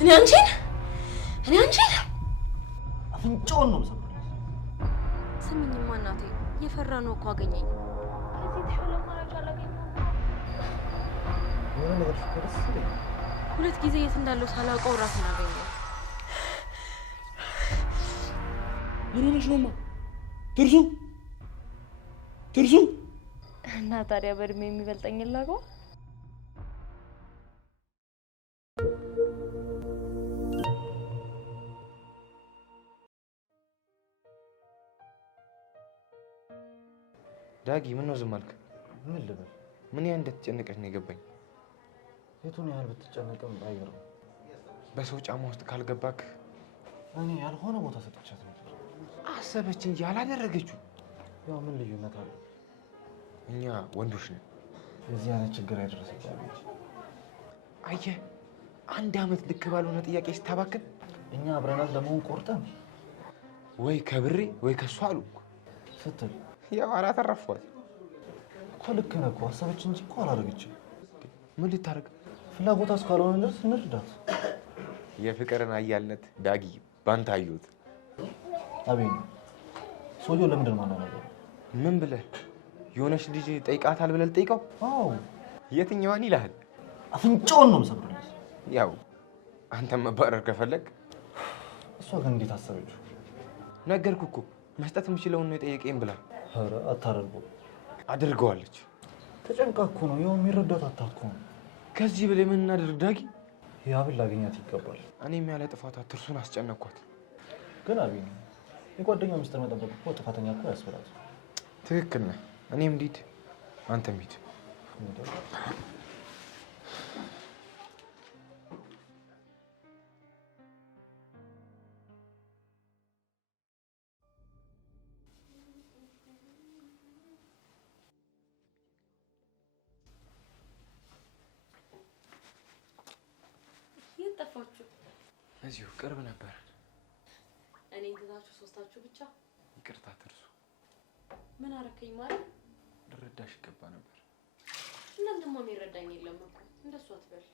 እኔ አንቺን አፍንጫውን ነው ሰብረው። ስሚኝማ እናቴ የፈራነው እኮ አገኘኝ። ከዚህ ተሻለ ማራጭ አላገኘሁም። የሆነ ነገር ፍቅርስ ይለኝ 2 ጊዜ የት እንዳለው ሳላውቀው ራሴን አገኘሁ። ምን ሆነሽ ነውማ? ትርሱ እና ታዲያ በእድሜ የሚበልጠኝ ላገው? ዳጊ ምን ነው ዝም አልክ? ምን ልበል? ምን ያህል እንደተጨነቀሽ ነው የገባኝ። የቱን ያህል ብትጨነቅም አይገርም። በሰው ጫማ ውስጥ ካልገባክ እኔ ያልሆነ ቦታ ሰጥቻት ነበር። አሰበች እንጂ አላደረገችው። ያው ምን ልዩነት አለ? እኛ ወንዶች ነን። የዚህ አይነት ችግር ያደረሰች አየህ፣ 1 ዓመት ልክ ባልሆነ ጥያቄ ስታባክን እኛ አብረናት ለመሆን ቆርጠን ወይ ከብሬ ወይ ከሷ አሉ ስትል ያው አላተረፏት እኮ። ልክ ነህ እኮ አሰበች እንጂ እኮ አላደረገችም። ምን ልታደርግ? ፍላጎቷ እስካልሆነ ድረስ እንርዳት። የፍቅርን አያልነት ዳጊ ባንተ አየሁት። አቤት ሰውየው ለምንድን ነው የማናገረው? ምን ብለህ የሆነች ልጅ ጠይቃታል ብለህ ልጠይቀው? አዎ። የትኛዋን ይልሃል? አፍንጫውን ነው የምሰብርልህ። ያው አንተም መባረር ከፈለግ። እሷ ግን እንዴት አሰበችው? ነገርኩህ እኮ መስጠት የምችለውን ነው የጠየቀኝ ብላ። ኧረ አታደርገው። አድርገዋለች። ተጨንቃ እኮ ነው። ያው የሚረዳት አታውቅ ነው። ከዚህ በላይ ምን እናድርግ ዳጊ? ያብን ላገኛት ይገባል። እኔም ያለ ጥፋቷ ትርሱን አስጨነኳት። ግን አቤት የጓደኛው ሚስጥር መጠበቅ እኮ ጥፋተኛ እኮ ያስብላል። ትክክል ነህ። እኔም ሂድ አንተም ሂድ። የት ጠፋችሁ? እዚሁ ቅርብ ነበር። እኔን ትታችሁ 3ታችሁ ብቻ? ይቅርታ ትርሱ። ምን አረከኝ ማለት? ልረዳሽ ይገባ ነበር። እናንተማ የሚረዳኝ የለም እኮ። እንደሱ አትበል።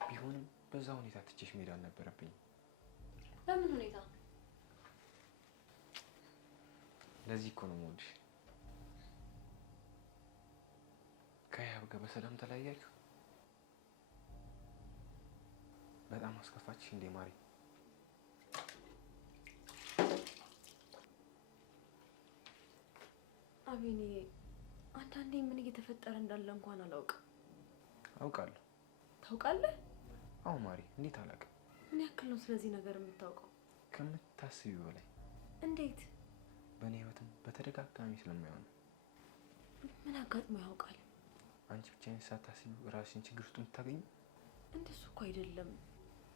ቢሆንም በዛ ሁኔታ ትቼሽ መሄድ አልነበረብኝ። በምን ሁኔታ? ለዚህ እኮ ነው የምወድሽ። ከያብ ጋር በሰላም ተለያያችሁ? በጣም አስከፋችሽ እንዴ ማሪ? አቤኔ አንዳንዴ ምን እየተፈጠረ እንዳለ እንኳን አላውቅም። አውቃለሁ። ታውቃለህ? አዎ ማሪ፣ እንዴት አላውቅም? ምን ያክል ነው ስለዚህ ነገር የምታውቀው? ከምታስቢው በላይ። እንዴት? በእኔ ህይወትም በተደጋጋሚ ስለማይሆን። ምን አጋጥሞ ያውቃል? አንቺ ብቻዬን ሳታስቢው ራስሽን ችግር ውስጥ የምታገኙ? እንደሱ እኮ አይደለም።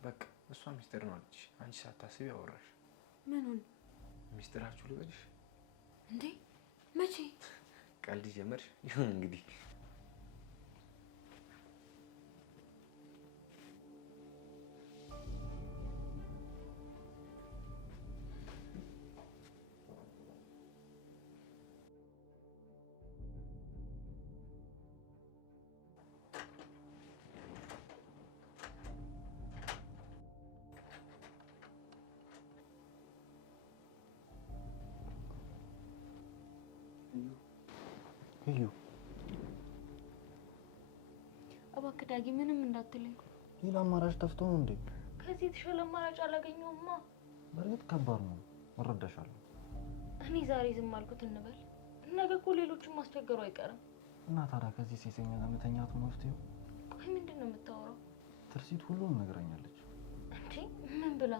በቃ እሷ ሚስጥር ነው አለች። አንቺ ሳታስቢ አወራሽ። ምኑን? ሚስጥራችሁ ልበልሽ እንዴ? መቼ? ቀልድ ጀመርሽ? ይሁን እንግዲህ። እዩ እባክህ ዳጊ ምንም እንዳትለኝ። ሌላ አማራጭ ጠፍቶ ነው እንዴ? ከዚህ የተሻለ አማራጭ አላገኘሁማ። በእርግጥ ከባድ ነው፣ እረዳሻለሁ። እኔ ዛሬ ዝም አልኩት እንበል፣ ነገ እኮ ሌሎችን ማስቸገሩ አይቀርም። እና ታዲያ ከዚህ ሴተኛ ጋር መተኛቱ መፍትሄው? ቆይ ምንድን ነው የምታወራው? ትርሲት ሁሉም ነግራኛለች። እንዴ ምን ብላ?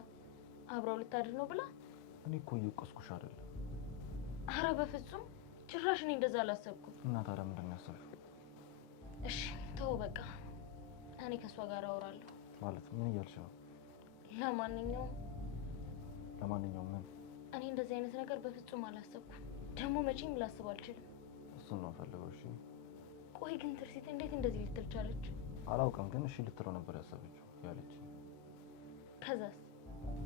አብረው ልታድር ነው ብላ? እኔ እኮ እየወቀስኩሽ አይደለም። አረ በፍጹም ጭራሽ እኔ እንደዛ አላሰብኩም። እና ታዲያ ምንድን ነው ያሰብሽው? እሺ ተው በቃ፣ እኔ ከሷ ጋር አወራለሁ። ማለት ምን እያልሽ ነው? ለማንኛውም ምን? እኔ እንደዚህ አይነት ነገር በፍጹም አላሰብኩም። ደግሞ መቼም ላስብ አልችልም። እሱን ነው ፈልገው። እሺ ቆይ ግን ትርሲት እንዴት እንደዚህ ልትል ቻለች? አላውቅም፣ ግን እሺ ልትለው ነበር ያሰበችው ያለች።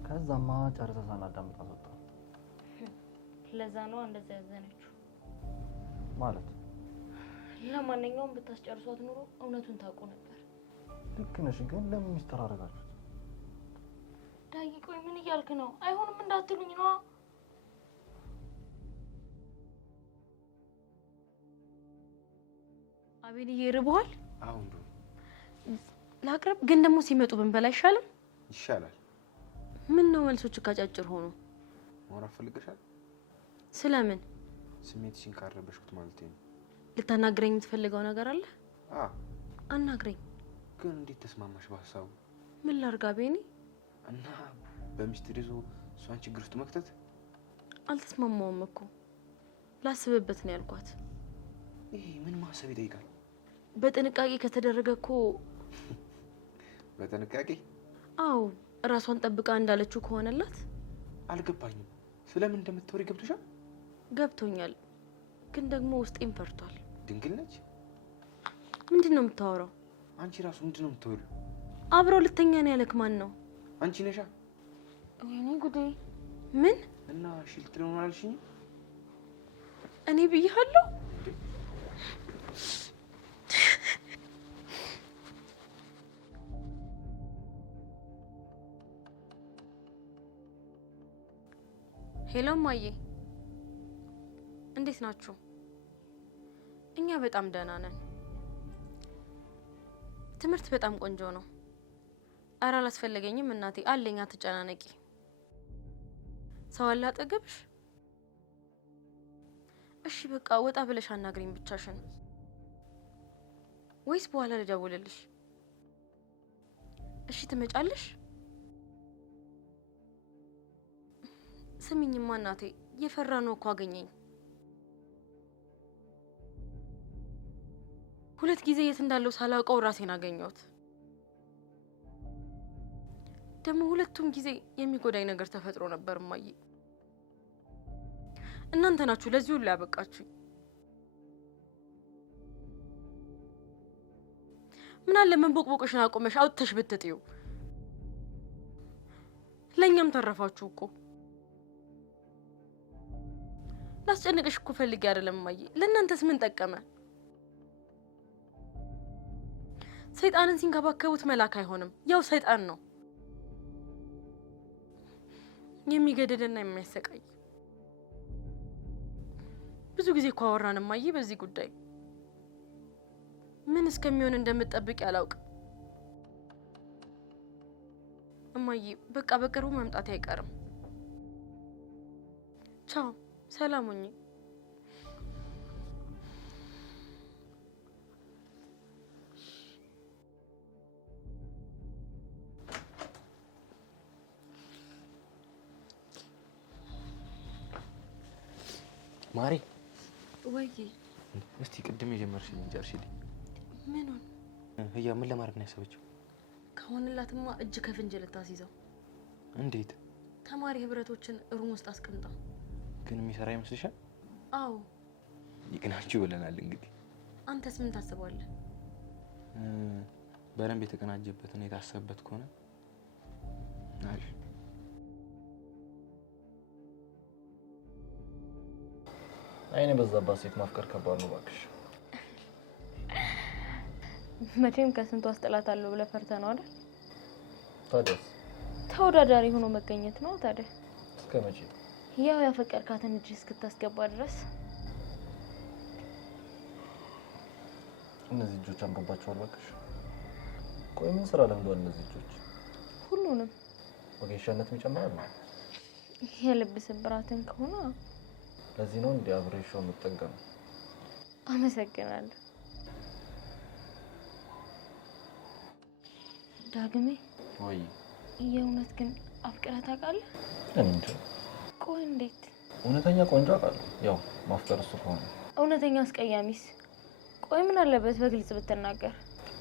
ከዛማ ጨርሰ ሳናዳምጣት ወጣ። ለዛ ነው እንደዛ ያዘነችው ማለት። ለማንኛውም ብታስጨርሷት ኑሮ እውነቱን ታውቁ ነበር። ልክ ነሽ፣ ግን ለምን ሚስጥር አደረጋችሁት? ዳጊ ቆይ ምን እያልክ ነው? አይሆንም እንዳትሉኝ ነው። አቤልዬ ይርበዋል? አሁን ላቅርብ ግን ደግሞ ሲመጡ ብንበላ አይሻልም? ይሻላል። ምን ነው መልሶች ካጫጭር ሆኖ? ማውራት ፈልገሻል? ስለምን? ስሜትሽን ካረበሽኩት ማለት ነው። ልታናግረኝ የምትፈልገው ነገር አለ? አናግረኝ። ግን እንዴት ተስማማሽ በሀሳቡ? ምን ላርጋ ቤኒ? እና በሚስጥር ይዞ እሷን ችግር ውስጥ መክተት? አልተስማማውም እኮ ላስብበት ነው ያልኳት። ይሄ ምን ማሰብ ይጠይቃል? በጥንቃቄ ከተደረገ እኮ። በጥንቃቄ? አዎ ራሷን ጠብቃ እንዳለችው ከሆነላት። አልገባኝም። ስለምን እንደምትወሪ ገብቶሻል? ገብቶኛል፣ ግን ደግሞ ውስጤም ፈርቷል። ድንግል ነች? ምንድነው የምታወራው? አንቺ ራሱ ምንድነው የምትወሪው? አብረው ልተኛ ነው ያለክ ማን ነው? አንቺ ነሻ? ወይኔ ጉዴ! ምን? እና ሽልት ነው አልሽኝ? እኔ ብዬሃለሁ? ሄሎ ማዬ፣ እንዴት ናችሁ? እኛ በጣም ደህና ነን። ትምህርት በጣም ቆንጆ ነው። ኧረ አላስፈለገኝም እናቴ፣ አለኝ አትጨናነቂ። ሰው አለ አጠገብሽ? እሺ በቃ ወጣ ብለሽ አናግሪኝ ብቻሽን። ወይስ በኋላ ልደውልልሽ? እሺ ትመጫለሽ? ስሚኝማ እናቴ፣ የፈራ ነው እኮ አገኘኝ። 2 ጊዜ የት እንዳለው ሳላውቀው ራሴን አገኘሁት። ደግሞ 2ቱም ጊዜ የሚጎዳኝ ነገር ተፈጥሮ ነበር እማዬ። እናንተ ናችሁ ለዚህ ሁሉ ያበቃችሁኝ። ምን አለ መንቦቅቦቅሽን አቆመሽ አውጥተሽ ብትጥዩ። ለኛም ተረፋችሁ እኮ። ላስጨንቅሽ እኮ ፈልጌ አይደለም እማዬ። ለእናንተስ ምን ጠቀመ? ሰይጣንን ሲንከባከቡት መልአክ አይሆንም፣ ያው ሰይጣን ነው የሚገድልና የሚያሰቃይ። ብዙ ጊዜ እኮ አወራን እማዬ በዚህ ጉዳይ። ምን እስከሚሆን እንደምትጠብቂ አላውቅም እማዬ። በቃ በቅርቡ መምጣት አይቀርም። ቻው፣ ሰላም ሁኚ። ማሪ ወይ እስቲ ቅድም የጀመርሽልኝ ጨርሽልኝ። ምኑን? ህያ ምን ለማድረግ ነው ያሰበችው? ከሆነላትማ እጅ ከፍንጅ ልታስይዘው። እንዴት? ተማሪ ህብረቶችን ሩም ውስጥ አስቀምጣ። ግን የሚሰራ ይመስልሻል? አዎ ይቅናችሁ ብለናል። እንግዲህ አንተስ ምን ታስባለህ? በደንብ የተቀናጀበትና የታሰበበት ከሆነ አሪፍ። አይኔ በዛባት ሴት ማፍቀር ከባድ ነው እባክሽ። መቼም ከስንቱ አስጥላታለሁ ብለህ ፈርተህ ነው አይደል? ታዲያስ? ተወዳዳሪ ሆኖ መገኘት ነው ታዲያ። እስከ መቼ? ያው ያፈቀርካትን እጅ እስክታስገባ ድረስ። እነዚህ እጆች አምሮባቸዋል እባክሽ። ቆይ ምን ስራ ለምዷል እነዚህ እጆች? ሁሉንም ወጌሻነትም ይጨምራል። የልብ ስብራትን ከሆነ ለዚህ ነው እንዴ አብሬሽው የምጠቀመው? አመሰግናለሁ ዳግሜ። ወይ የእውነት ግን አፍቅረህ ታውቃለህ? እንዴ? ቆይ እንዴት? እውነተኛ ቆንጆ አውቃለሁ። ያው ማፍቀር እሱ ከሆነ እውነተኛ አስቀያሚስ? ቆይ ምን አለበት በግልጽ ብትናገር?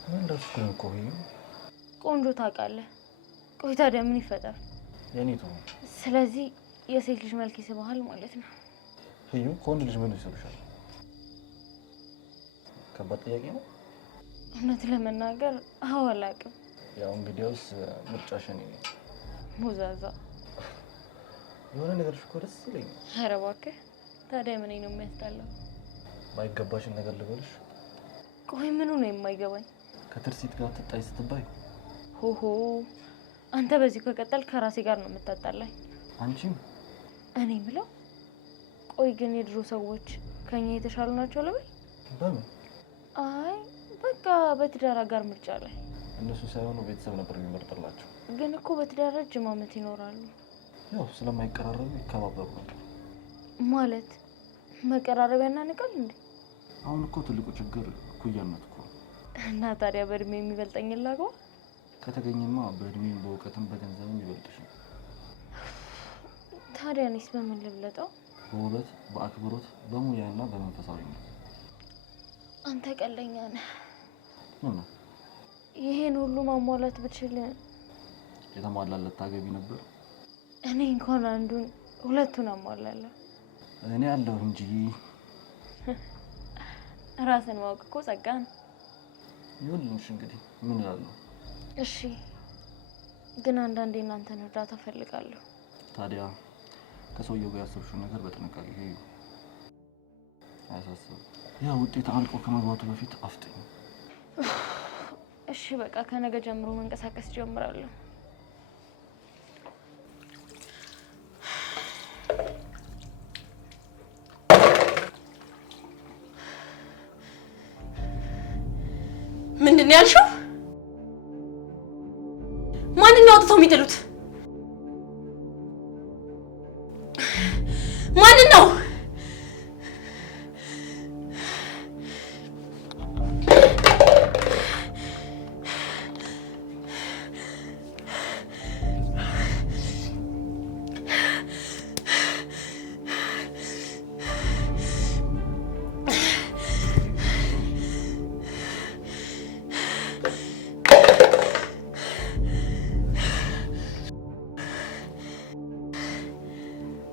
ምን ደስኩኝ እኮ ይሄ ቆንጆ ታውቃለህ። ቆይ ታዲያ ምን ይፈጠር? የኔቱ። ስለዚህ የሴት ልጅ መልክ ይስብሃል ማለት ነው? እዩ ከወንድ ልጅ ምን ይስብሻል? ከባድ ጥያቄ ነው። እውነት ለመናገር አዎ አላውቅም። ያው እንግዲያውስ ምርጫሽ እኔ ነኝ። ሙዛዛ የሆነ ነገርሽ እኮ ደስ ይለኛል። ኧረ እባክህ ታዲያ ምን ነው የሚያስጠላው? ማይገባሽን ነገር ልበልሽ? ቆይ ምኑ ነው የማይገባኝ? ከትርሲት ጋር ትጣይ ስትባይ ሆሆ አንተ በዚህ ከቀጠል ከራሴ ጋር ነው የምታጣላኝ። አንቺም እኔ ብለው ቆይ ግን የድሮ ሰዎች ከኛ የተሻሉ ናቸው ለበል? በምን? አይ በቃ በትዳር አጋር ምርጫ ላይ እነሱ ሳይሆኑ ቤተሰብ ነበር የሚመርጥላቸው። ግን እኮ በትዳር ረጅም ዓመት ይኖራሉ። ያው ስለማይቀራረቡ ይከባበሩ ነበር። ማለት መቀራረብ ያናንቃል እንዴ? አሁን እኮ ትልቁ ችግር እኩያነት እኮ። እና ታዲያ በእድሜ የሚበልጠኝ ላግባ? ከተገኘማ በእድሜም በእውቀትም በገንዘብም ይበልጥሽ። ታዲያ እኔስ በምን ልብለጠው? በውበት፣ በአክብሮት፣ በሙያና በመንፈሳዊነት። አንተ ቀለኛ ነህ። ምን ነው? ይሄን ሁሉ ማሟላት ብችል የተሟላለት ታገቢ ነበር። እኔ እንኳን አንዱን ሁለቱን አሟላለሁ። እኔ አለሁ እንጂ። ራስን ማወቅ እኮ ጸጋ ነው። ይኸውልሽ እንግዲህ ምን እላለሁ። እሺ ግን አንዳንዴ እናንተን እርዳታ እፈልጋለሁ። ታዲያ ከሰውየው ጋር ያሰብሽው ነገር በጥንቃቄ ይዩ። አያሳስብም። ያ ውጤት አልቆ ከመግባቱ በፊት አፍጥኝ። እሺ በቃ ከነገ ጀምሮ መንቀሳቀስ ጀምራለሁ። ምንድን ነው ያልሽው? ማንን ነው አውጥተው የሚጥሉት? ማንን ነው?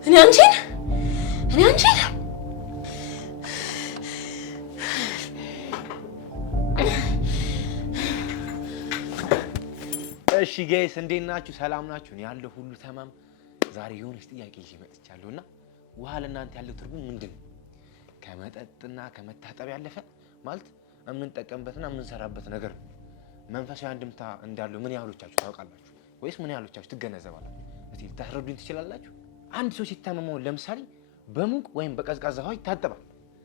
እኔ አንቺን እሺ ጋይስ እንዴት ናችሁ? ሰላም ናችሁ? እኔ ያለው ሁሉ ተማም። ዛሬ የሆነች ጥያቄ ይዤ መጥቻለሁና ውሃ ለእናንተ ያለው ትርጉም ምንድን ነው? ከመጠጥና ከመታጠብ ያለፈ ማለት የምንጠቀምበትና የምንሰራበት ነገር ነው። መንፈሳዊ አንድምታ እንዳለው ምን ያህሎቻችሁ ታውቃላችሁ? ወይስ ምን ያህሎቻችሁ ትገነዘባላችሁ? እስቲ ልታስረዱኝ ትችላላችሁ? አንድ ሰው ሲታመመው ለምሳሌ በሙቅ ወይም በቀዝቃዛ ውሃ ይታጠባል።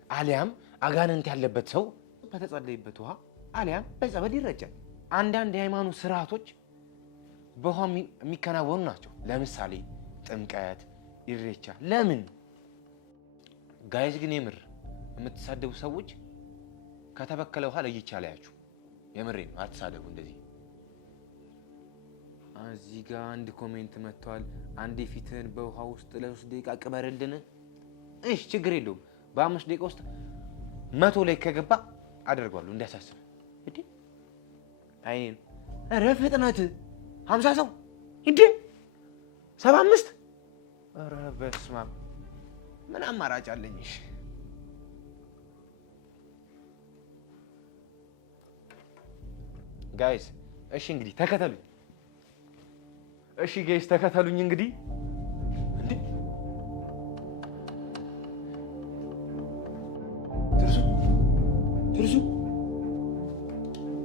አሊያም አጋንንት ያለበት ሰው በተጸለየበት ውሃ አሊያም በጸበል ይረጫል። አንዳንድ የሃይማኖት ስርዓቶች በውሃ የሚከናወኑ ናቸው። ለምሳሌ ጥምቀት፣ ኢሬቻ። ለምን ጋይስ ግን የምር የምትሳደቡ ሰዎች ከተበከለ ውሃ ለይቻ ላያችሁ። የምሬን ነው፣ አትሳደቡ እንደዚህ። እዚህ ጋር አንድ ኮሜንት መጥቷል። አንዴ ፊትህን በውሃ ውስጥ ለ3 ደቂቃ ቅበርልን። እሺ ችግር የለውም። በ5 ደቂቃ ውስጥ 100 ላይ ከገባ አደርጋለሁ እንዳያሳስብ። እንዴ አይኔን ኧረ ፍጥነት 50 ሰው እንዴ 75 ኧረ በስመ አብ ምን አማራጭ አለኝ? እሺ ጋይስ እሺ እንግዲህ ተከተሉኝ። እሺ ጋይስ ተከተሉኝ እንግዲህ። እንዴ ትርሱ ትርሱ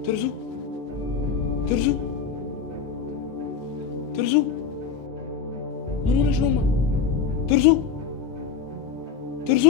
ትርሱ ትርሱ ትርሱ ምን ሆነሽ ነው? ትርሱ ትርሱ